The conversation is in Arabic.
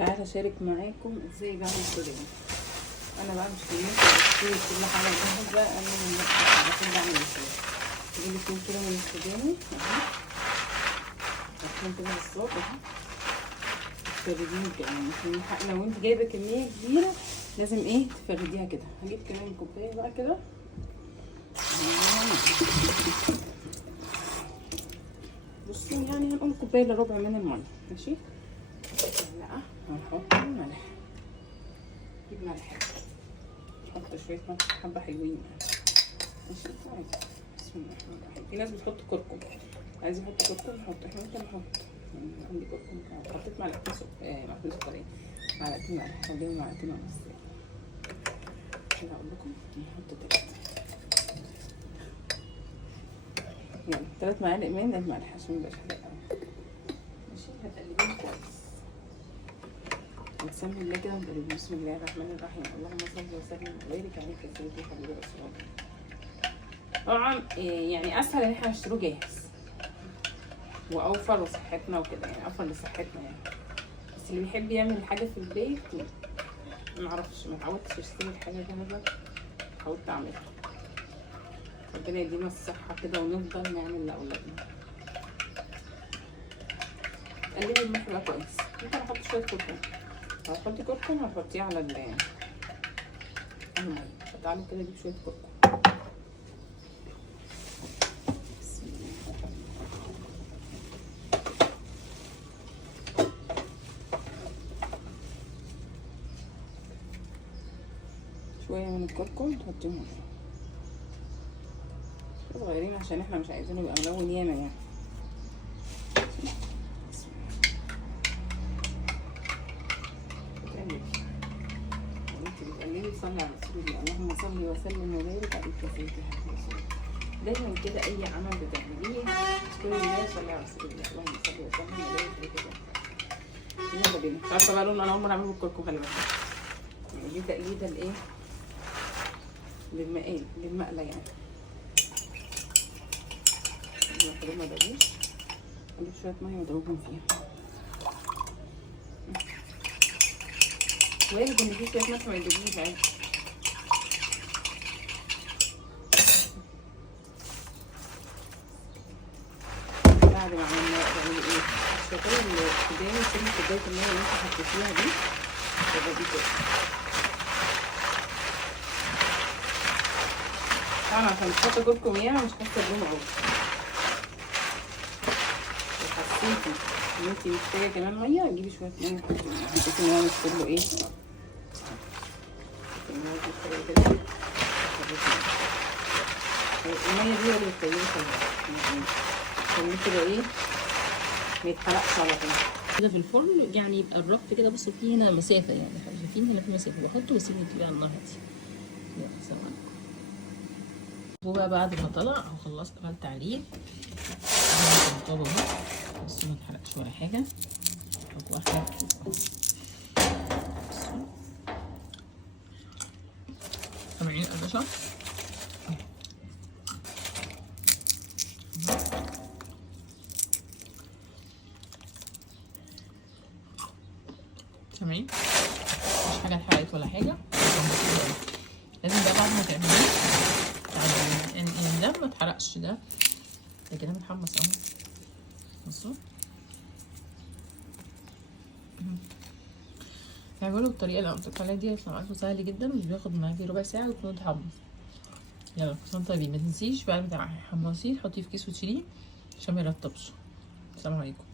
تعالى اشارك معاكم ازاي بعمل سوداني. انا بعمل سوداني كل حاجه جاهزه. انا المفروض بعمل ازاي؟ تجيب 2 كيلو من السوداني اهو، عشان كده بالصوت اهو تفرديه يعني. لو انت جايبه كميه كبيره لازم ايه تفرديها كده. هجيب كمان كوبايه بقى كده، بصوا يعني هنقول كوبايه الا ربع من الميه. ماشي، معلقه هنحط ملح، نجيب ملح، نحط شويه ملح حبه حلوين ماشي. بسم الله الرحمن الرحيم. في ناس بتحط كركم، عايز يحط كركم نحط، احنا ممكن نحط يعني. عندي كركم حطيت معلقتين سكرين، معلقتين ملح، خليهم معلقتين ونص. كده اقول لكم نحط 3 معالق من الملح عشان ميبقاش حادق قوي. ماشي، هتقلبيهم كويس وتسمي الله كده ونقلب. بسم الله الرحمن الرحيم. اللهم صل وسلم وبارك عليك يا سيدي حبيبي رسول الله. طبعا يعني اسهل ان احنا نشتروه جاهز واوفر لصحتنا وكده، يعني اوفر لصحتنا يعني. بس اللي بيحب يعمل حاجه في البيت معرفش، ما اتعودتش اشتري حاجه جاهزه، حاولت اعملها. ربنا يدينا الصحه كده ونفضل نعمل لاولادنا. قلبي الملح بقى كويس. ممكن احط شويه كركم، لو هتحطي كركم هتحطيه على الميه. تعالوا كده اجيب شويه كركم. شويه من الكركم تحطيهم صغيرين عشان احنا مش عايزينه يبقى ملون ياما يعني. صلي على رسول الله. اللهم صل وسلم وبارك عليك يا سيدي حبيبي رسول الله. دايما كده اي عمل بتعمليه اذكري الله وصلي على رسول الله. اللهم صل وسلم وبارك عليك يا سيدي. يلا بينا. مش عارفه بقى لون، انا اول مره اعمله بالكركم، خلي بالك يعني. دي تقليده لايه؟ للمقلة يعني. المفروض ما بقيش اجيب شويه ميه واضربهم فيها. وارد ان في شويه ملح ما يدوبوش عادي. بعد ما عملنا بعمل ايه؟ الشطايه اللي قدامي سيبي كوبايه الميه اللي انت حطيتيها دي تبقى دي كده. طبعا عشان مش حاطه كركم ياما مش حاسه بلون قوي. لو حسيتي ان انت محتاجه كمان ميه جيبي شويه ميه وحطيها. حسيتي ان هو مش كله ايه، الميه دي اللي بتطيبه يعني عشان كده ايه ما يتحرقش على طول كده في الفرن. يعني يبقى الرف كده. بصوا في هنا مسافه، يعني شايفين هنا في مسافه، بحطه واسيبه يطلع على النار هاديه. يلا سلام عليكم. هو بقى بعد ما طلع او خلصت عملت عليه طابه اهو، بس ما اتحرقش ولا حاجه. واحده سامعين القرشه؟ سامعين؟ مش حاجه اتحرقت ولا حاجه. لازم بقى بعد ما تعمليه يعني ده ما اتحرقش، ده كده متحمص اهو. بصوا اعملوا بالطريقه اللي قلت لكم عليها دي، هيطلع معاكم سهل جدا، مش بياخد معاكي ربع ساعه ويكون متحمص. يلا كل طيبين. ما تنسيش بعد ما تحمصيه تحطيه في كيس وتشيليه عشان ما يرطبش. السلام عليكم.